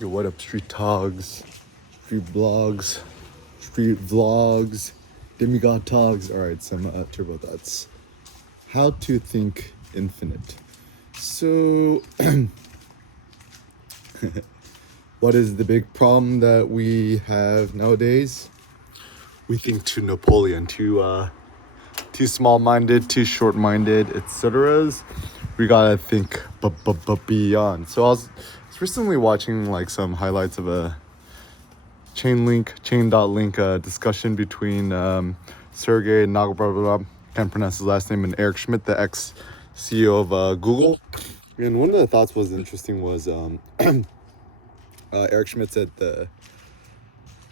Yo, what up, street togs, street blogs, street vlogs, demigod togs. All right, some turbo thoughts. How to think infinite. So, what is the big problem that we have nowadays? We think too Napoleon, too small-minded, too short-minded, etc. We gotta think beyond. So I was recently watching like some highlights of a chain.link discussion between Sergey Nagobarov, can't pronounce his last name, and Eric Schmidt, the ex CEO of Google. And one of the thoughts was interesting was Eric Schmidt said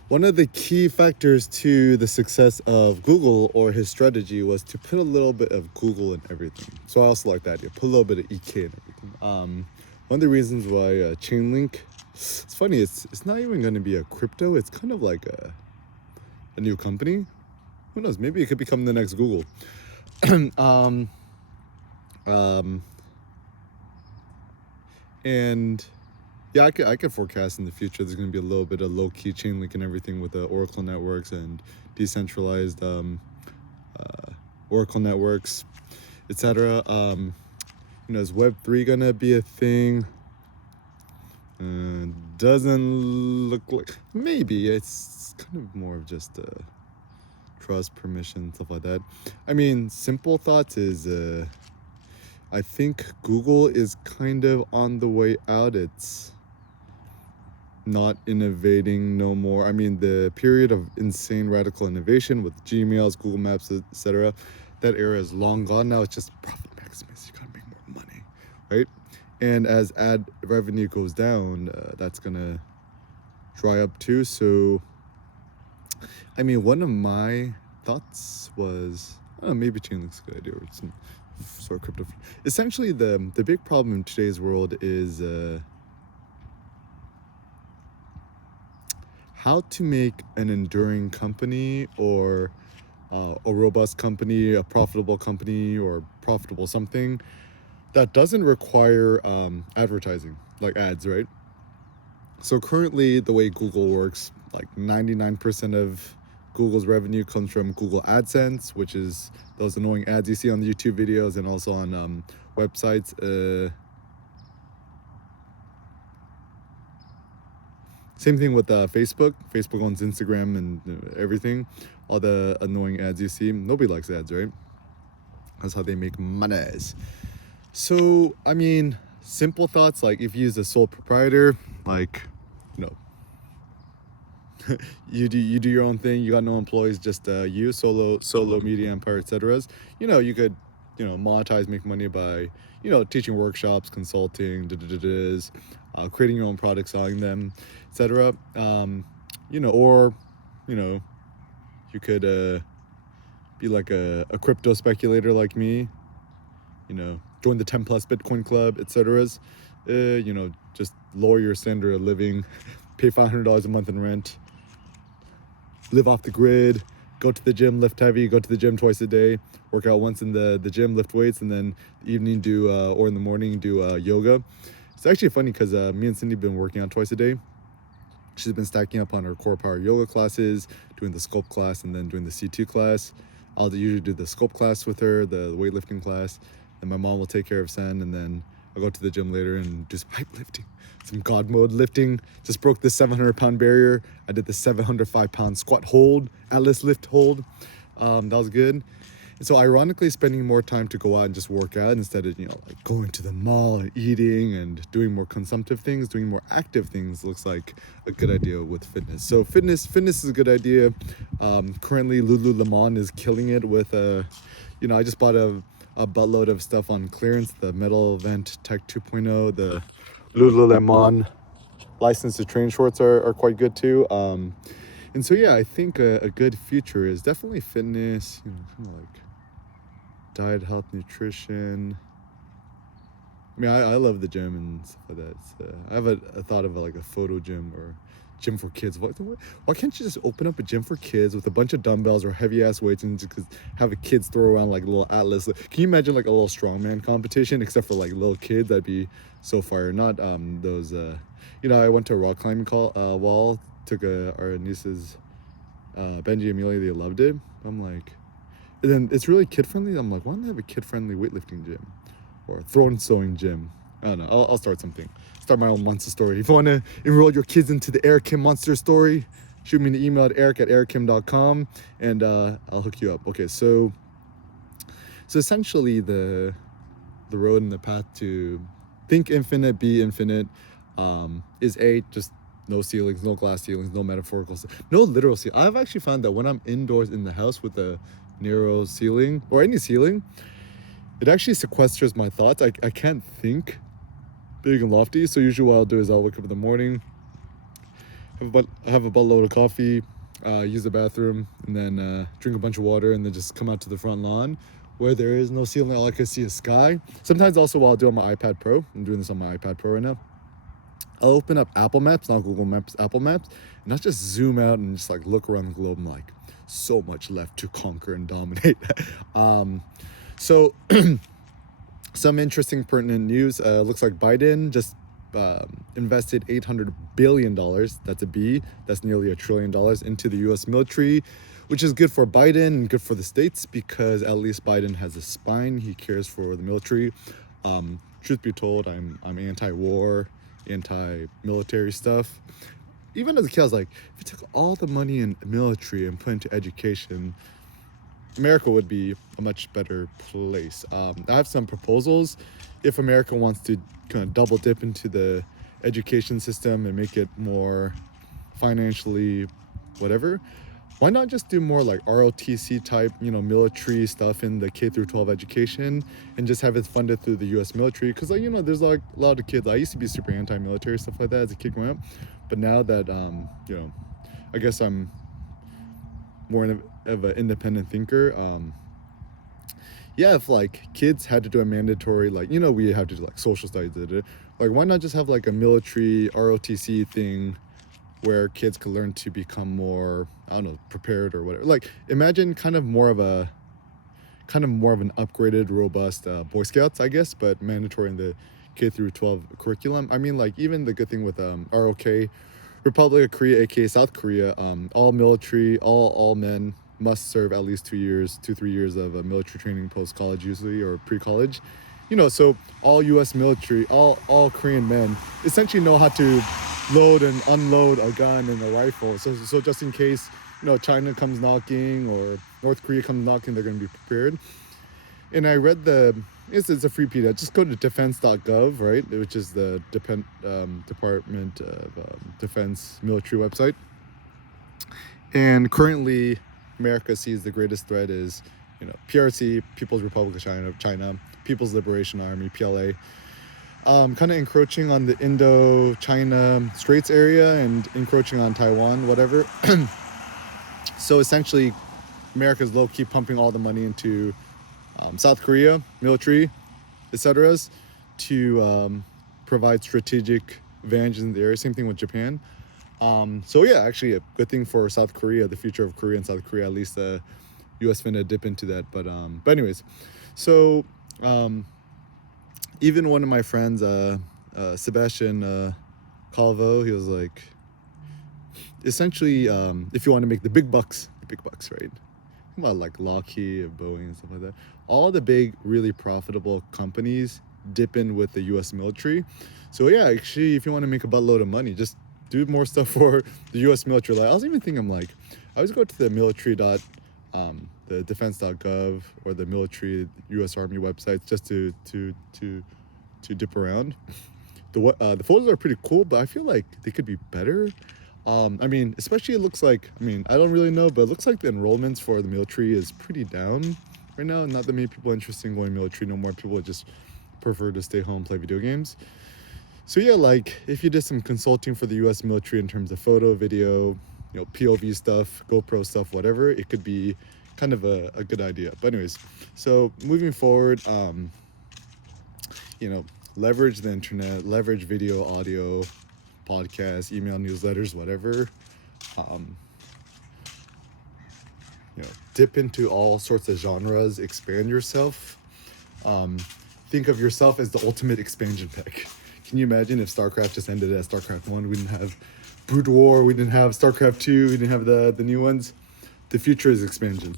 one of the key factors to the success of Google or his strategy was to put a little bit of Google in everything. So I also like that idea, put a little bit of EK in everything. One of the reasons why Chainlink, it's funny, it's not even going to be a crypto. It's kind of like a new company. Who knows? Maybe it could become the next Google. And yeah, I could forecast in the future there's going to be a little bit of low-key Chainlink and everything with the Oracle networks and decentralized Oracle networks, etc. Is Web3 going to be a thing? Doesn't look like. Maybe. It's kind of more of just trust, permission, stuff like that. I mean, simple thoughts is I think Google is kind of on the way out. It's not innovating no more. I mean, the period of insane radical innovation with Gmails, Google Maps, etc., that era is long gone now. It's just profit maximus. You gotta make more money, right? And as ad revenue goes down, that's gonna dry up too. So, I mean, one of my thoughts was maybe Chainlink's a good idea or some sort of crypto. Essentially, the big problem in today's world is how to make an enduring company or a robust company, a profitable company, or profitable something that doesn't require advertising, like ads, right? So currently, the way Google works, like 99% of Google's revenue comes from Google AdSense, which is those annoying ads you see on the YouTube videos and also on websites. Same thing with Facebook. Facebook owns Instagram and everything. All the annoying ads you see. Nobody likes ads, right? That's how they make money. So, I mean, simple thoughts like if you use a sole proprietor, like, you know, you do your own thing. You got no employees, just you solo media empire, etc. You could monetize, make money by teaching workshops, consulting, creating your own products, selling them, etc. Or you could be like a crypto speculator like me. Join the 10 plus Bitcoin club, etc. Just lower your standard of living, pay $500 a month in rent, live off the grid, go to the gym, lift heavy, go to the gym twice a day, work out once in the gym, lift weights, and then the evening or in the morning do yoga. It's actually funny because me and Cindy have been working out twice a day. She's been stacking up on her core power yoga classes, doing the sculpt class, and then doing the C2 class. I'll usually do the sculpt class with her, the weightlifting class, and my mom will take care of Sen, and then I'll go to the gym later and do some pipe lifting, some God mode lifting. Just broke the 700-pound barrier. I did the 705-pound squat hold, Atlas lift hold. That was good. And so ironically, spending more time to go out and just work out instead of, like going to the mall and eating and doing more consumptive things, doing more active things looks like a good idea with fitness. So fitness is a good idea. Currently, Lululemon is killing it with, I just bought a buttload of stuff on clearance, the Metal Vent Tech 2.0, the Lululemon license to train shorts are quite good too. And so, yeah, I think a good future is definitely fitness, kind of like diet, health, nutrition, I mean, I love the gym and stuff like that. I have a thought of like a photo gym or gym for kids. Why can't you just open up a gym for kids with a bunch of dumbbells or heavy ass weights and just have the kids throw around like little atlas? Can you imagine like a little strongman competition except for like little kids? That'd be so fire. Not those. I went to a rock climbing wall. Took our nieces, Benji and Amelia. They loved it. I'm like, and then it's really kid friendly. I'm like, why don't they have a kid friendly weightlifting gym? Or throne sewing gym. I don't know. I'll start something. Start my own monster story. If you want to enroll your kids into the Eric Kim monster story, shoot me an email at eric@erickim.com and I'll hook you up. Okay, so essentially the road and the path to think infinite, be infinite, is just no ceilings, no glass ceilings, no metaphorical, no literal ceiling. I've actually found that when I'm indoors in the house with a narrow ceiling or any ceiling, it actually sequesters my thoughts. I can't think big and lofty. So usually what I'll do is I'll wake up in the morning, have a buttload of coffee, use the bathroom, and then drink a bunch of water, and then just come out to the front lawn where there is no ceiling. All I can see is sky. Sometimes also what I'll do on my iPad Pro, I'm doing this on my iPad Pro right now, I'll open up Apple Maps, not Google Maps, Apple Maps, and I'll just zoom out and just like look around the globe. I'm like, so much left to conquer and dominate. So some interesting pertinent news. Looks like Biden just invested $800 billion. That's a B. That's nearly $1 trillion into the U.S. military, which is good for Biden and good for the states because at least Biden has a spine. He cares for the military. Truth be told, I'm anti-war, anti-military stuff. Even as a kid, I was like, if you took all the money in military and put into education, America would be a much better place. I have some proposals. If America wants to kind of double dip into the education system and make it more financially whatever, why not just do more like ROTC type, military stuff in the K through 12 education and just have it funded through the US military? Because there's like a lot of kids. I used to be super anti-military, stuff like that as a kid growing up. But now that, I guess I'm more of an independent thinker. If like kids had to do a mandatory, like, we have to do like social studies, like why not just have like a military ROTC thing where kids could learn to become more, I don't know, prepared or whatever. Like imagine kind of more of an upgraded, robust Boy Scouts, I guess, but mandatory in the K through 12 curriculum. I mean, like even the good thing with ROK, Republic of Korea, aka South Korea, all military, all men must serve at least 3 years of military training post-college usually, or pre-college. So all US military, all Korean men essentially know how to load and unload a gun and a rifle. So just in case, China comes knocking or North Korea comes knocking, they're going to be prepared. And I read it's a free PDF. Just go to defense.gov, right, which is the Department of Defense military website. And currently, America sees the greatest threat is, PRC, People's Republic of China, People's Liberation Army, PLA, kind of encroaching on the Indo-China Straits area and encroaching on Taiwan, whatever. So essentially, America's low-key pumping all the money into South Korea, military, etc., to provide strategic advantages in the area. Same thing with Japan. Actually a good thing for South Korea, the future of Korea and South Korea, at least the US finna dip into that. But anyways, so even one of my friends, Sebastian Calvo, he was like, essentially, if you want to make the big bucks, right? About like Lockheed, Boeing, and stuff like that. All the big, really profitable companies dip in with the U.S. military. So actually, if you want to make a buttload of money, just do more stuff for the U.S. military. Like I was even thinking, I always go to the military the defense.gov or the military U.S. Army websites just to dip around. The photos are pretty cool, but I feel like they could be better. Especially it looks like, I don't really know, but it looks like the enrollments for the military is pretty down right now. Not that many people are interested in going military no more. People just prefer to stay home, play video games. So like if you did some consulting for the US military in terms of photo, video, POV stuff, GoPro stuff, whatever, it could be kind of a good idea. But anyways, so moving forward, leverage the internet, leverage video, audio, podcasts, email, newsletters, whatever. Um, Dip into all sorts of genres, expand yourself. Um, think of yourself as the ultimate expansion pack. Can you imagine if StarCraft just ended at StarCraft 1? We didn't have Brood War, we didn't have StarCraft 2, we didn't have the new ones. The future is expansion.